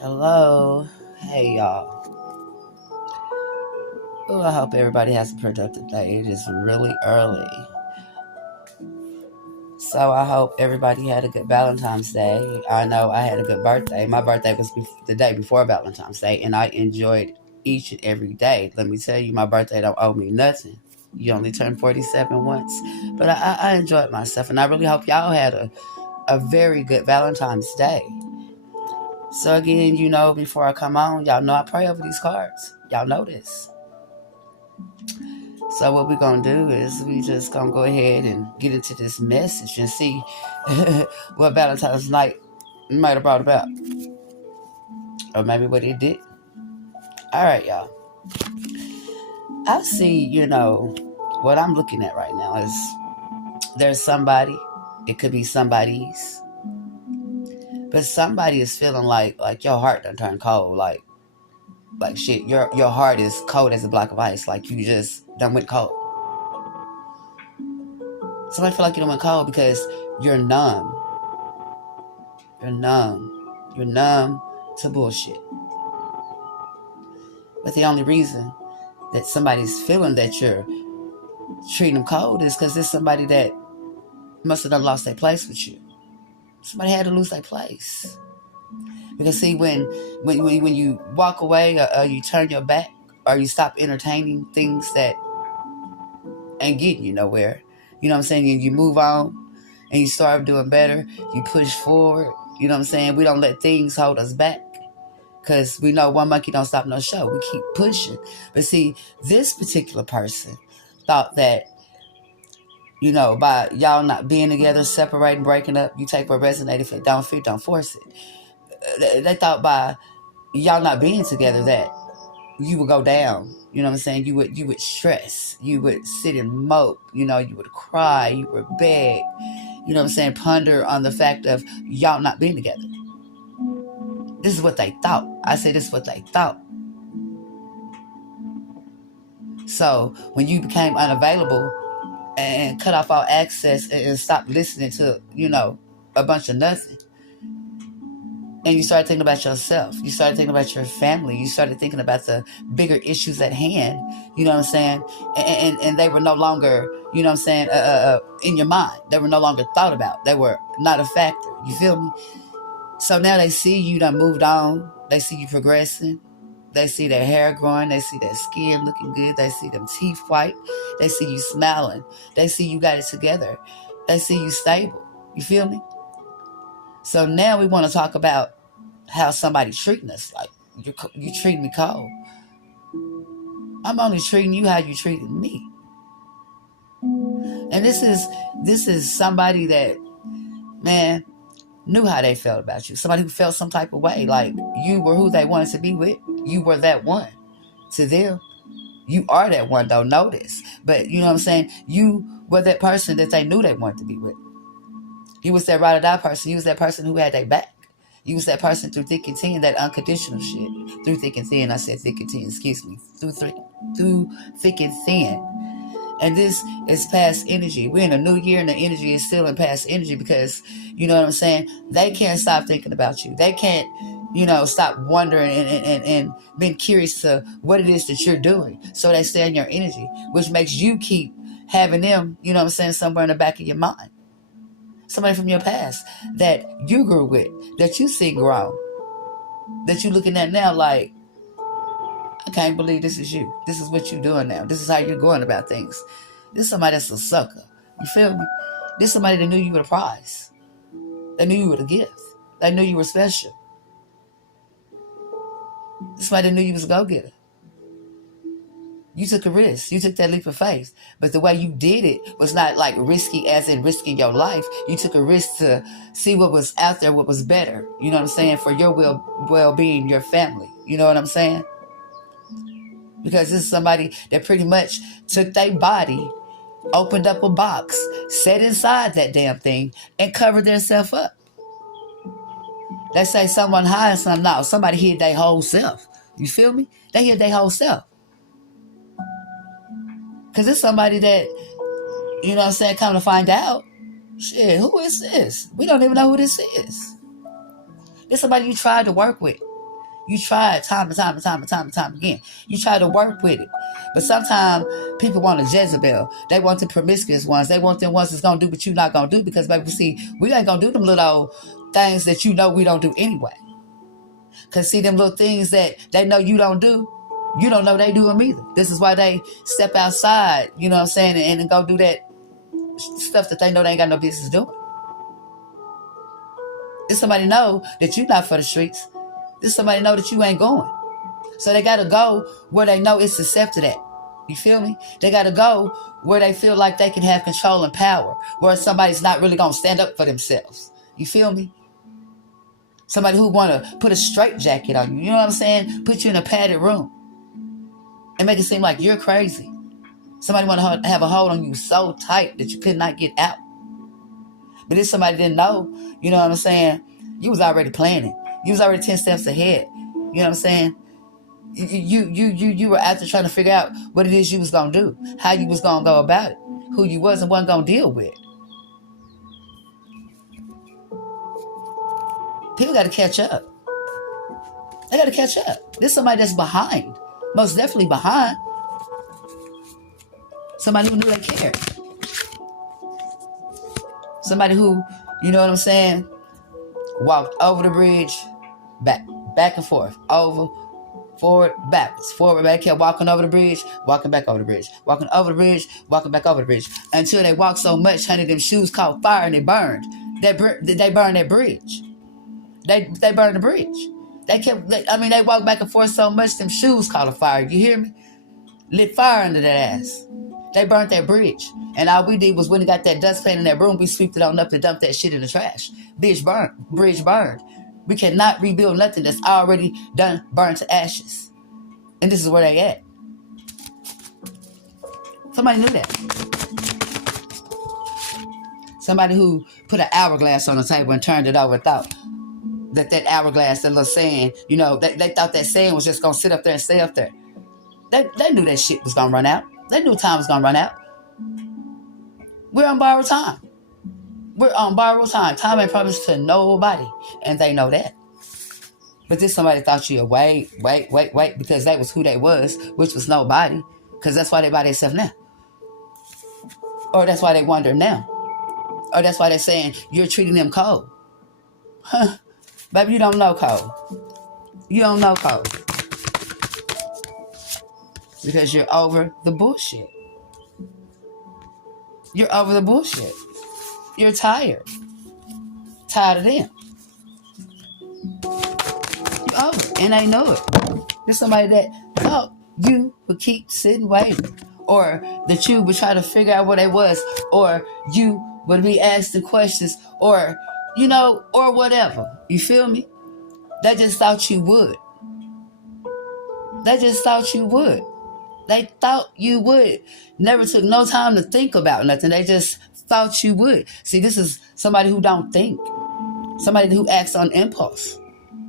Hello. Hey, y'all. Oh, I hope everybody has a productive day. It is really early. So I hope everybody had a good Valentine's Day. I know I had a good birthday. My birthday was the day before Valentine's Day, and I enjoyed each and every day. Let me tell you, my birthday don't owe me nothing. You only turn 47 once. But I enjoyed myself, and I really hope y'all had a very good Valentine's Day. So again, before I come on, y'all know I pray over these cards. Y'all know this. So what we're going to do is we just going to go ahead and get into this message and see what Valentine's night might have brought about. Or maybe what it did. All right, y'all. I see, what I'm looking at right now is there's somebody. It could be somebody's. But somebody is feeling like your heart done turned cold. Like shit, your heart is cold as a block of ice. Like you just done went cold. Somebody feel like you done went cold because you're numb. You're numb. You're numb to bullshit. But the only reason that somebody's feeling that you're treating them cold is because there's somebody that must have done lost their place with you. Somebody had to lose their place. Because see, when you walk away or you turn your back or you stop entertaining things that ain't getting you nowhere, you know what I'm saying? You move on and you start doing better. You push forward. You know what I'm saying? We don't let things hold us back. Because we know one monkey don't stop no show. We keep pushing. But see, this particular person thought that, by y'all not being together, separating, breaking up, you take what resonated. If it don't fit, don't force it. They thought by y'all not being together that you would go down. You know what I'm saying? You would stress. You would sit and mope. You would cry. You would beg. You know what I'm saying? Ponder on the fact of y'all not being together. This is what they thought. I say this is what they thought. So when you became unavailable and cut off all access and stopped listening to, a bunch of nothing, and you started thinking about yourself, you started thinking about your family, you started thinking about the bigger issues at hand, you know what I'm saying? And they were no longer, you know what I'm saying, in your mind. They were no longer thought about. They were not a factor. You feel me? So now they see you done moved on. They see you progressing. They see their hair growing. They see their skin looking good. They see them teeth white. They see you smiling. They see you got it together. They see you stable. You feel me? So now we want to talk about how somebody treating us. Like, you treating me cold. I'm only treating you how you treated me. And this is somebody that, man, knew how they felt about you. Somebody who felt some type of way. Like, you were who they wanted to be with. You were that one to them. You are that one, don't know this. But you know what I'm saying? You were that person that they knew they wanted to be with. You was that ride or die person. You was that person who had their back. You was that person through thick and thin, that unconditional shit. Through thick and thin. I said thick and thin, excuse me. Through thick and thin. And this is past energy. We're in a new year and the energy is still in past energy because, you know what I'm saying? They can't stop thinking about you. They can't, stop wondering and being curious to what it is that you're doing. So they stay in your energy, which makes you keep having them, you know what I'm saying, somewhere in the back of your mind. Somebody from your past that you grew with, that you see grown, that you're looking at now like, I can't believe this is you. This is what you're doing now. This is how you're going about things. This is somebody that's a sucker. You feel me? This is somebody that knew you were a prize. They knew you were a gift. They knew you were special. This is somebody that knew you was a go-getter. You took a risk. You took that leap of faith. But the way you did it was not like risky as in risking your life. You took a risk to see what was out there, what was better. You know what I'm saying? For your well-being, your family. You know what I'm saying? Because this is somebody that pretty much took their body, opened up a box, sat inside that damn thing, and covered themselves up. Let's say someone high and some now. Somebody hid their whole self. You feel me? They hid their whole self. Because it's somebody that, you know what I'm saying, come to find out, Shit, who is this? We don't even know who this is. It's somebody you tried to work with. You tried time and time and time and time and time again. You try to work with it. But sometimes people want a Jezebel. They want the promiscuous ones. They want them ones that's going to do what you're not going to do because, baby, see, we ain't going to do them little old things that you know we don't do anyway. Because, see, them little things that they know you don't do, you don't know they do them either. This is why they step outside, you know what I'm saying, and go do that stuff that they know they ain't got no business doing. If somebody know that you're not for the streets, if somebody know that you ain't going. So they got to go where they know it's accepted at. You feel me? They got to go where they feel like they can have control and power, where somebody's not really going to stand up for themselves. You feel me? Somebody who want to put a straitjacket on you. You know what I'm saying? Put you in a padded room and make it seem like you're crazy. Somebody want to have a hold on you so tight that you could not get out. But if somebody didn't know, you know what I'm saying? You was already planning. You was already 10 steps ahead. You know what I'm saying? You were out there trying to figure out what it is you was going to do, how you was going to go about it, who you wasn't going to deal with. People got to catch up. They got to catch up. This is somebody that's behind. Most definitely behind. Somebody who knew they cared. Somebody who, you know what I'm saying, walked over the bridge, back and forth, over, forward, backwards, forward, back, kept walking over the bridge, walking back over the bridge, walking over the bridge, walking back over the bridge, until they walked so much, honey, them shoes caught fire and they burned. They burned that bridge. They burned the bridge. They walked back and forth so much, them shoes caught a fire. You hear me? Lit fire under that ass. They burnt that bridge. And all we did was when we got that dustpan in that room, we sweeped it on up and dumped that shit in the trash. Bridge burned. We cannot rebuild nothing that's already done, burned to ashes. And this is where they at. Somebody knew that. Somebody who put an hourglass on the table and turned it over and thought that hourglass, that little sand, you know, they thought that sand was just going to sit up there and stay up there. They knew that shit was going to run out. They knew time was going to run out. We're on borrowed time. We're on borrowed time. Time ain't promised to nobody, and they know that. But this somebody thought you would wait, because that was who they was, which was nobody, because that's why they by themselves now. Or that's why they wonder now. Or that's why they're saying you're treating them cold. Huh. Baby, you don't know cold. You don't know cold. Because you're over the bullshit. You're over the bullshit. You're tired. Tired of them. You're over it, and they know it. There's somebody that thought you would keep sitting waiting, or that you would try to figure out what it was, or you would be asking questions, or, you know, or whatever. You feel me? They just thought you would. They just thought you would. They thought you would. Never took no time to think about nothing. They just thought you would. See, this is somebody who don't think. Somebody who acts on impulse.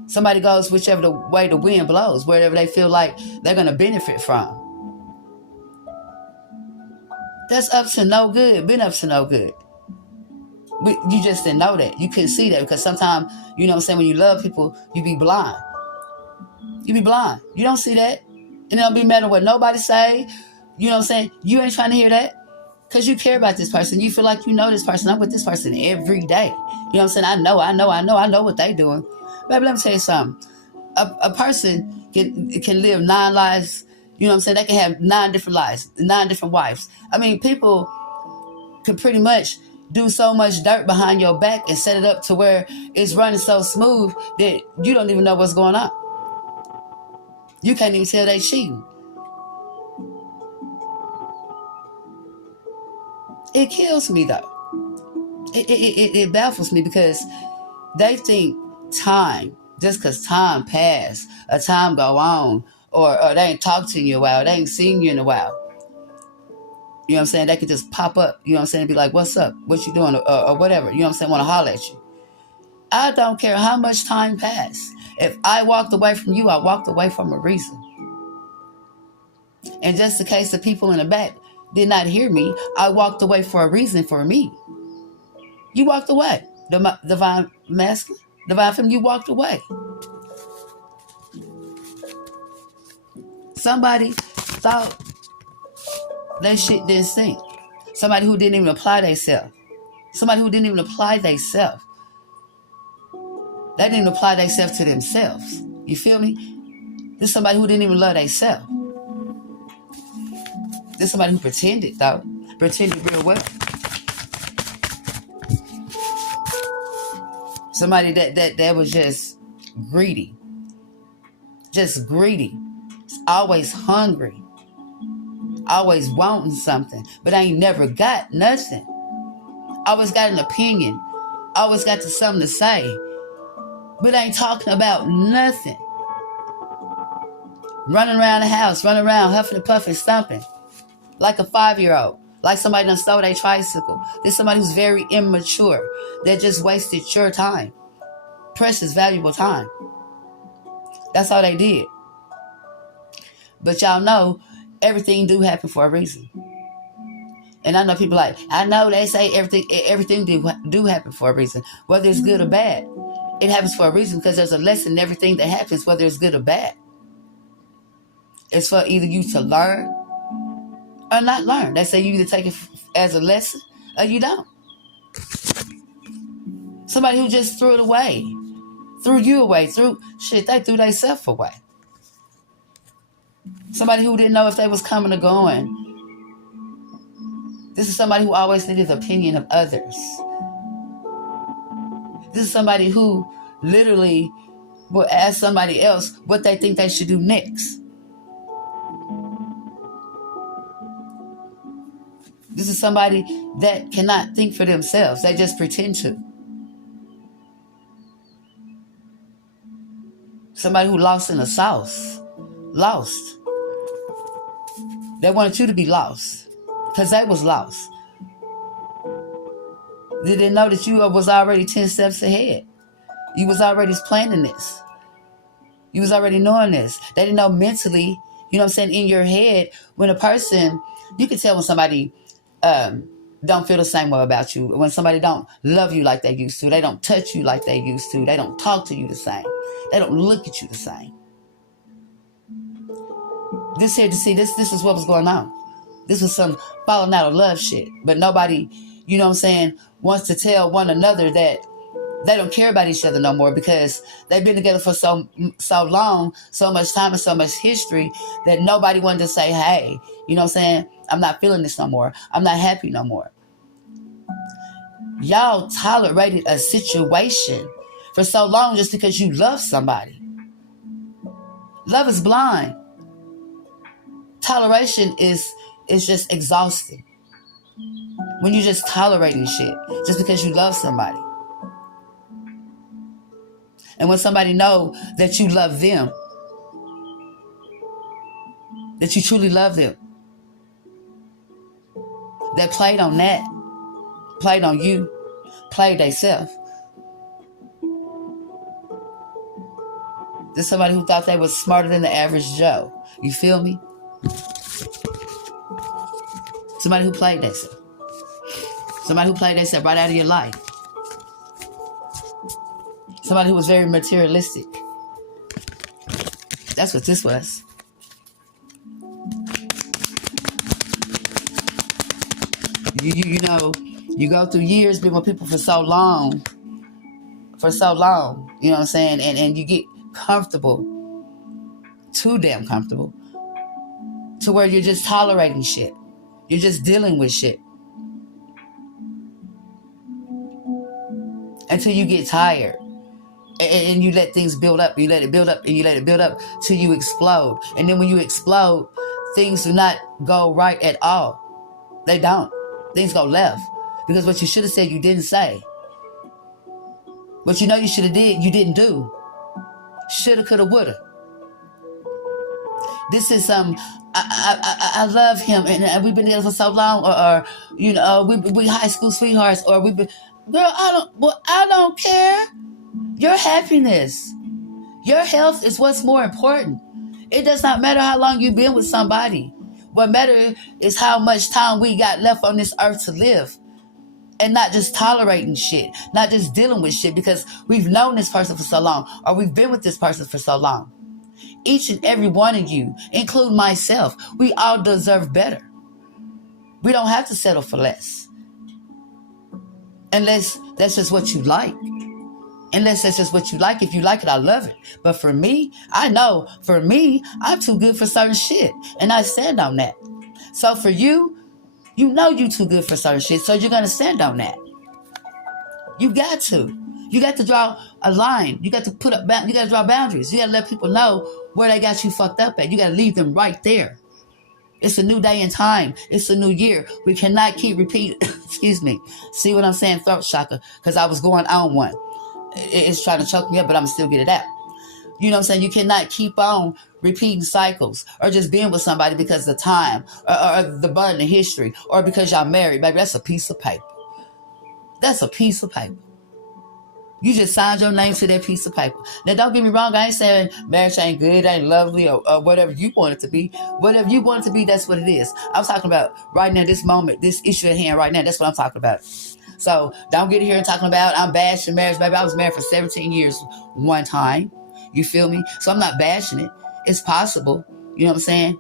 Somebody goes whichever way the wind blows, wherever they feel like they're going to benefit from. That's up to no good. Been up to no good. You just didn't know that. You couldn't see that because sometimes, you know what I'm saying, when you love people, you be blind. You be blind. You don't see that. And it don't be matter what nobody say. You know what I'm saying? You ain't trying to hear that because you care about this person. You feel like you know this person. I'm with this person every day. You know what I'm saying? I know what they doing. Baby, let me tell you something. A person can live 9 lives. You know what I'm saying? They can have 9 different lives, 9 different wives. I mean, people could pretty much do so much dirt behind your back and set it up to where it's running so smooth that you don't even know what's going on. You can't even tell they cheating. It kills me though. It baffles me because they think time, just because time passed, or time go on, or they ain't talked to you in a while, they ain't seen you in a while. You know what I'm saying? They could just pop up, you know what I'm saying, and be like, what's up? What you doing? Or whatever. You know what I'm saying? Want to holler at you. I don't care how much time passed. If I walked away from you, I walked away from a reason. And just in case the people in the back did not hear me, I walked away for a reason for me. You walked away. The divine masculine, divine feminine, you walked away. Somebody thought that shit didn't sink. Somebody who didn't even apply themselves. Somebody who didn't even apply themselves. They didn't apply themselves to themselves. You feel me? This is somebody who didn't even love themselves. This is somebody who pretended, though. Pretended real well. Somebody that was just greedy. Just greedy. Always hungry. Always wanting something. But I ain't never got nothing. Always got an opinion. Always got something to say. But I ain't talking about nothing. Running around the house, running around, huffing and puffing, stomping. Like a 5-year-old. Like somebody done stole their tricycle. There's somebody who's very immature. That just wasted your time. Precious, valuable time. That's all they did. But y'all know, everything do happen for a reason. And I know people like, I know they say everything do happen for a reason. Whether it's good or bad. It happens for a reason because there's a lesson in everything that happens, whether it's good or bad. It's for either you to learn or not learn. They say you either take it as a lesson or you don't. Somebody who just threw it away. Threw you away. They threw themselves away. Somebody who didn't know if they was coming or going. This is somebody who always needed the opinion of others. This is somebody who literally will ask somebody else what they think they should do next. This is somebody that cannot think for themselves. They just pretend to. Somebody who lost in the sauce. Lost. They wanted you to be lost. Because they was lost. They didn't know that you was already 10 steps ahead. You was already planning this. You was already knowing this. They didn't know mentally, you know what I'm saying, in your head, when a person, you can tell when somebody don't feel the same way about you. When somebody don't love you like they used to. They don't touch you like they used to. They don't talk to you the same. They don't look at you the same. This is what was going on. This was some falling out of love shit. But nobody, you know what I'm saying, wants to tell one another that they don't care about each other no more because they've been together for so long, so much time and so much history that nobody wanted to say, hey, you know what I'm saying, I'm not feeling this no more. I'm not happy no more. Y'all tolerated a situation for so long just because you love somebody. Love is blind. Toleration is just exhausting. When you're just tolerating shit just because you love somebody. And when somebody know that you love them, that you truly love them, that played on that, played on you, played theyself. There's somebody who thought they was smarter than the average Joe. You feel me? Somebody who played themselves. Somebody who played themselves right out of your life. Somebody who was very materialistic. That's what this was. You know, you go through years being with people for so long, you know what I'm saying, and you get comfortable, too damn comfortable, to where you're just tolerating shit. You're just dealing with shit. Until you get tired. And you let things build up. You let it build up and you let it build up till you explode. And then when you explode, things do not go right at all. They don't. Things go left. Because what you should have said, you didn't say. What you know you should have did, you didn't do. Shoulda, coulda, woulda. This is I love him and we've been together for so long, or you know, we high school sweethearts, or we've been, girl, I don't care. Your happiness, your health is what's more important. It does not matter how long you've been with somebody. What matters is how much time we got left on this earth to live. And not just tolerating shit, not just dealing with shit because we've known this person for so long or we've been with this person for so long. Each and every one of you, including myself, we all deserve better. We don't have to settle for less. Unless that's just what you like. Unless that's just what you like. If you like it, I love it. But for me, I know, for me, I'm too good for certain shit. And I stand on that. So for you, you know you too good for certain shit. So you're going to stand on that. You got to. You got to draw a line. You got to you got to draw boundaries. You got to let people know where they got you fucked up at. You got to leave them right there. It's a new day and time. It's a new year. We cannot keep repeating. Excuse me. See what I'm saying? Throat chakra. Because I was going on one. It's trying to choke me up, but I'm still get it out. You know what I'm saying? You cannot keep on repeating cycles or just being with somebody because of the time or the burden of history or because y'all married. Baby, that's a piece of paper. That's a piece of paper. You just signed your name to that piece of paper. Now, don't get me wrong. I ain't saying marriage ain't good, ain't lovely, or whatever you want it to be. Whatever you want it to be, that's what it is. I'm talking about right now, this moment, this issue at hand right now. That's what I'm talking about. So don't get here and talking about I'm bashing marriage, baby. I was married for 17 years one time. You feel me? So I'm not bashing it. It's possible. You know what I'm saying?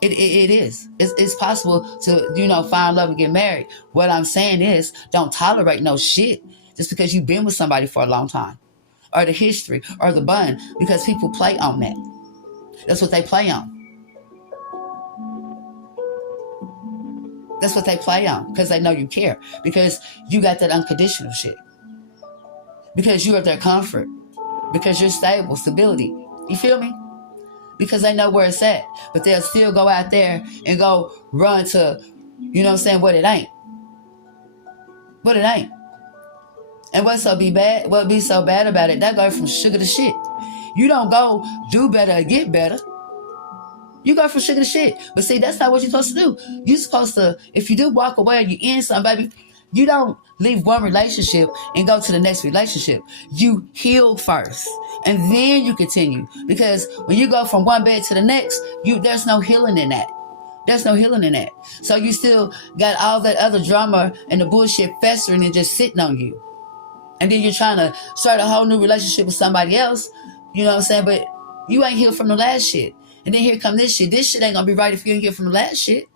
It is. It's possible to, find love and get married. What I'm saying is don't tolerate no shit just because you've been with somebody for a long time or the history or the bond because people play on that. That's what they play on. That's what they play on because they know you care because you got that unconditional shit. Because you are their comfort. Because you're stable, stability. You feel me? Because they know where it's at. But they'll still go out there and go run to, what it ain't. What it ain't. And what be so bad about it, that goes from sugar to shit. You don't go do better or get better. You go from sugar to shit. But see, that's not what you're supposed to do. You're supposed to, if you do walk away or you end something, baby, you don't leave one relationship and go to the next relationship. You heal first and then you continue. Because when you go from one bed to the next, there's no healing in that. There's no healing in that. So you still got all that other drama and the bullshit festering and just sitting on you. And then you're trying to start a whole new relationship with somebody else. You know what I'm saying? But you ain't healed from the last shit. And then here come this shit. This shit ain't gonna be right if you ain't healed from the last shit.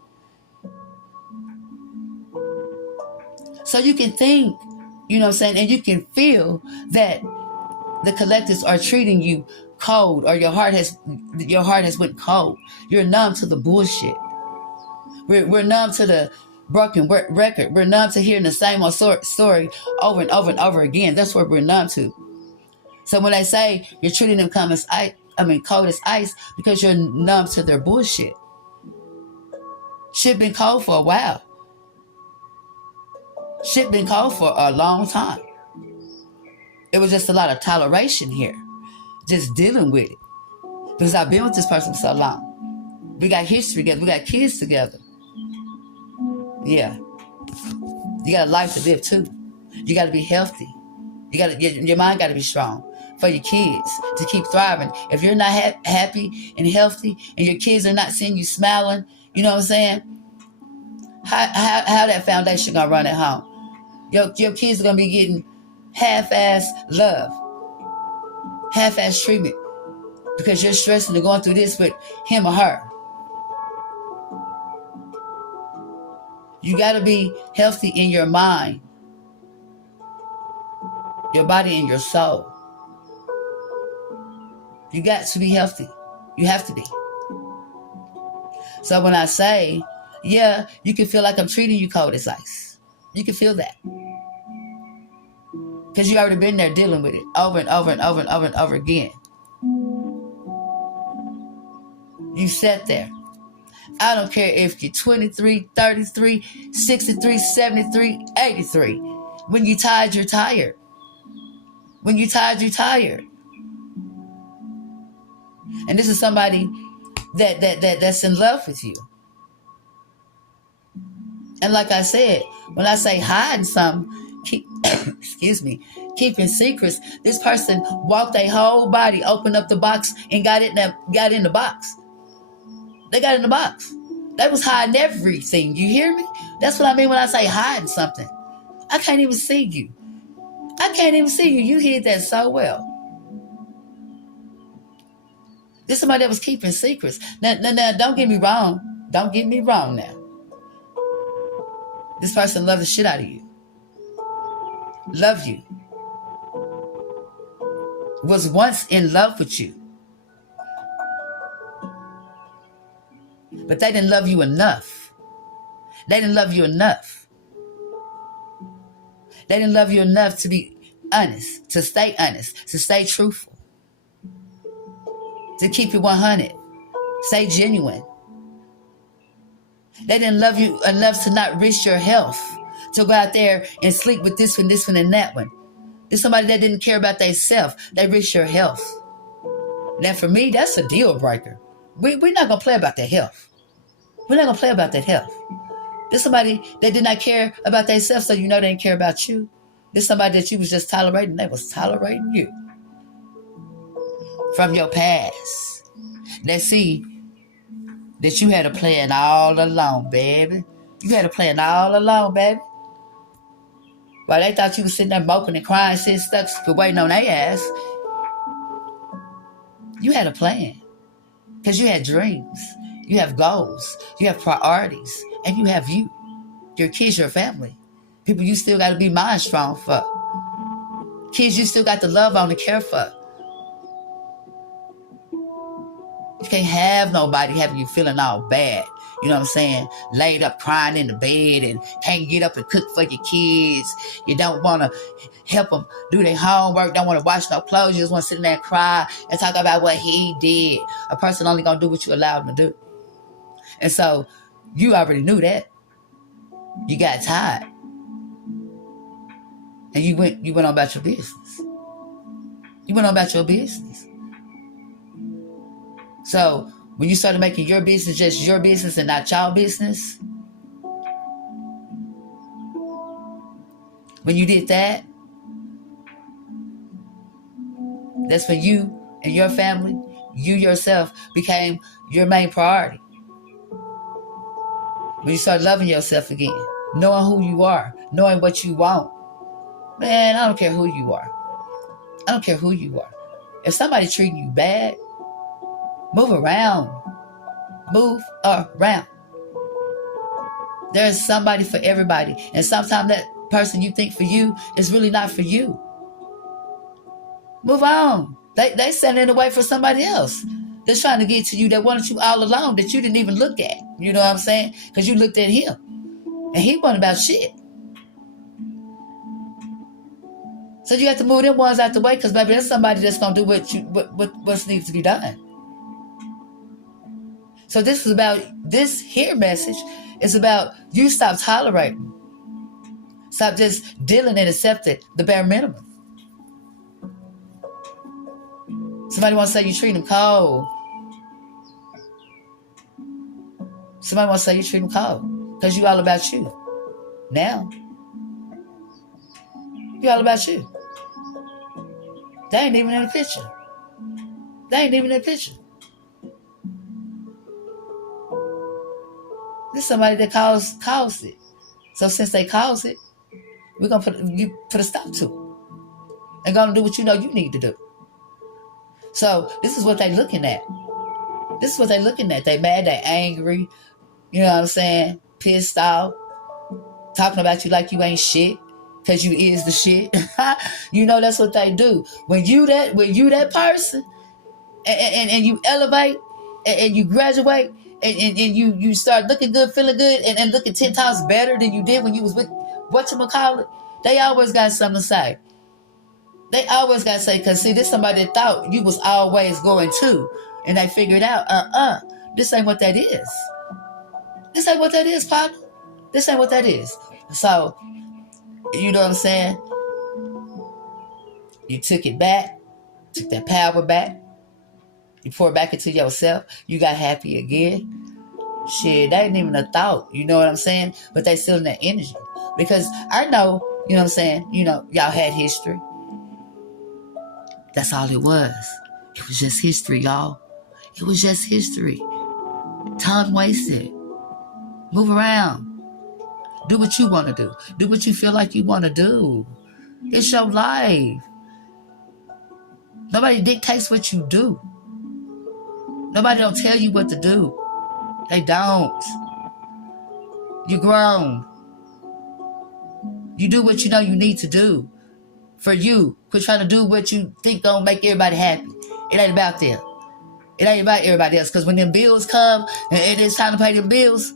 So you can think, and you can feel that the collectives are treating you cold or your heart has went cold. You're numb to the bullshit. We're numb to the broken record. We're numb to hearing the same old story over and over and over again. That's what we're numb to. So when they say you're treating them cold as ice because you're numb to their bullshit. Shit been cold for a while. Shit been cold for a long time. It was just a lot of toleration here. Just dealing with it. Because I've been with this person for so long. We got history together. We got kids together. Yeah. You got a life to live too. You got to be healthy. Your mind got to be strong for your kids to keep thriving. If you're not happy and healthy and your kids are not seeing you smiling, you know what I'm saying? How that foundation going to run at home? Your kids are going to be getting half-ass love, half-ass treatment because you're stressing and going through this with him or her. You got to be healthy in your mind, your body, and your soul. You got to be healthy. You have to be. So when I say, yeah, you can feel like I'm treating you cold as ice. You can feel that. Because you already been there dealing with it over and over and over and over and over again. You sat there. I don't care if you're 23, 33, 63, 73, 83. When you're tired, you're tired. When you're tired, you're tired. And this is somebody that's in love with you. And like I said, when I say hiding something, keeping secrets, this person walked their whole body, opened up the box, and got in the box. They got in the box. They was hiding everything. You hear me? That's what I mean when I say hiding something. I can't even see you. I can't even see you. You hid that so well. This is somebody that was keeping secrets. Now, don't get me wrong. Don't get me wrong now. This person loved the shit out of you. Love you. Was once in love with you. But they didn't love you enough. They didn't love you enough. They didn't love you enough to be honest, to stay truthful, to keep it 100, stay genuine. They didn't love you enough to not risk your health, to go out there and sleep with this one, and that one. There's somebody that didn't care about themselves. They risk your health. Now, for me, that's a deal breaker. We're not going to play about that health. We're not going to play about that health. There's somebody that did not care about themselves, so you know they didn't care about you. There's somebody that you was just tolerating. They was tolerating you. From your past. They see that you had a plan all along, baby. You had a plan all along, baby. While they thought you was sitting there moping and crying, sitting stuck, waiting on their ass. You had a plan. Because you had dreams. You have goals. You have priorities. And you have you. Your kids, your family. People you still got to be mind strong for. Kids you still got to love on and care for. You can't have nobody having you feeling all bad. You know what I'm saying? Laid up crying in the bed and can't get up and cook for your kids. You don't want to help them do their homework. Don't want to wash no clothes. You just want to sit in there and cry and talk about what he did. A person only going to do what you allow them to do. And so you already knew that. You got tired. And you went on about your business. You went on about your business. So when you started making your business just your business and not y'all business, when you did that, that's when you and your family, you yourself, became your main priority. When you start loving yourself again, knowing who you are, knowing what you want. Man, I don't care who you are. I don't care who you are. If somebody treating you bad, move around. Move around. There's somebody for everybody. And sometimes that person you think for you is really not for you. Move on. They sending it away for somebody else. They're trying to get to you that wanted you all along that you didn't even look at. You know what I'm saying? Because you looked at him. And he wasn't about shit. So you have to move them ones out the way because, baby, there's somebody that's going to do what needs to be done. So this here message is about you stop tolerating. Stop just dealing and accepting the bare minimum. Somebody wants to say you treat them cold. Somebody wants to say you treat them cold because you all about you. Now, you all about you. They ain't even in the picture. They ain't even in the picture. This is somebody that caused it. So since they caused it, we're gonna put a stop to it. And gonna do what you know you need to do. So this is what they looking at. This is what they looking at. They mad, they angry, you know what I'm saying? Pissed off, talking about you like you ain't shit. Cause you is the shit. You know that's what they do. When you that person and you elevate and you graduate and you start looking good, feeling good, and looking 10 times better than you did when you was with whatchamacallit, they always got something to say. They always got to say, because see, this somebody that thought you was always going to, and they figured out, this ain't what that is. This ain't what that is, partner. This ain't what that is. So, you know what I'm saying? You took it back, took that power back. You pour it back into yourself. You got happy again. Shit, that ain't even a thought. You know what I'm saying? But they still in that energy. Because I know, you know what I'm saying? You know, y'all had history. That's all it was. It was just history, y'all. It was just history. Time wasted. Move around. Do what you want to do. Do what you feel like you want to do. It's your life. Nobody dictates what you do. Nobody don't tell you what to do. They don't. You grown. You do what you know you need to do. For you. Quit trying to do what you think gonna make everybody happy. It ain't about them. It ain't about everybody else. Because when them bills come and it's time to pay them bills,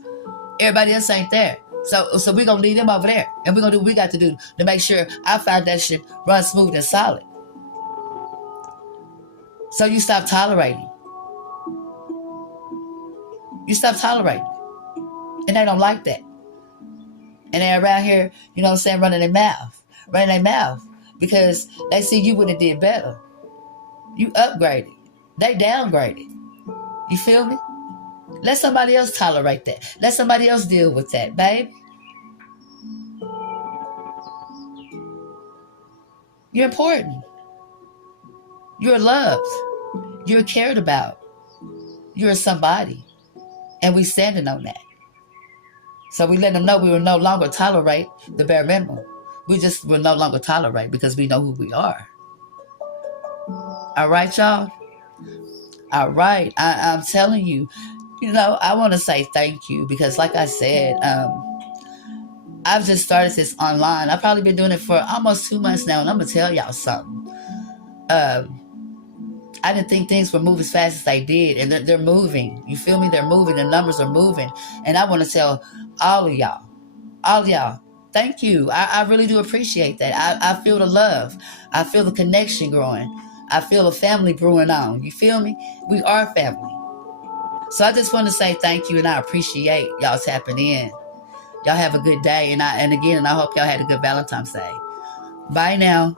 everybody else ain't there. So we're gonna leave them over there. And we're gonna do what we got to do to make sure our foundation runs smooth and solid. So you stop tolerating. You stop tolerating. And they don't like that. And they're around here, you know what I'm saying, running their mouth. Running their mouth. Because they see you would have did better. You upgraded. They downgraded. You feel me? Let somebody else tolerate that. Let somebody else deal with that, babe. You're important. You're loved. You're cared about. You're somebody. And we standing on that. So we let them know we will no longer tolerate the bare minimum. We just will no longer tolerate because we know who we are. All right, y'all? All right. I'm telling you, you know, I want to say thank you because like I said, I've just started this online. I've probably been doing it for almost 2 months now, and I'm going to tell y'all something. I didn't think things would move as fast as they did, and they're moving. You feel me? They're moving. The numbers are moving. And I want to tell all of y'all, thank you. I really do appreciate that. I feel the love. I feel the connection growing. I feel a family brewing on. You feel me? We are family. So I just want to say thank you, and I appreciate y'all tapping in. Y'all have a good day, and again, I hope y'all had a good Valentine's Day. Bye now.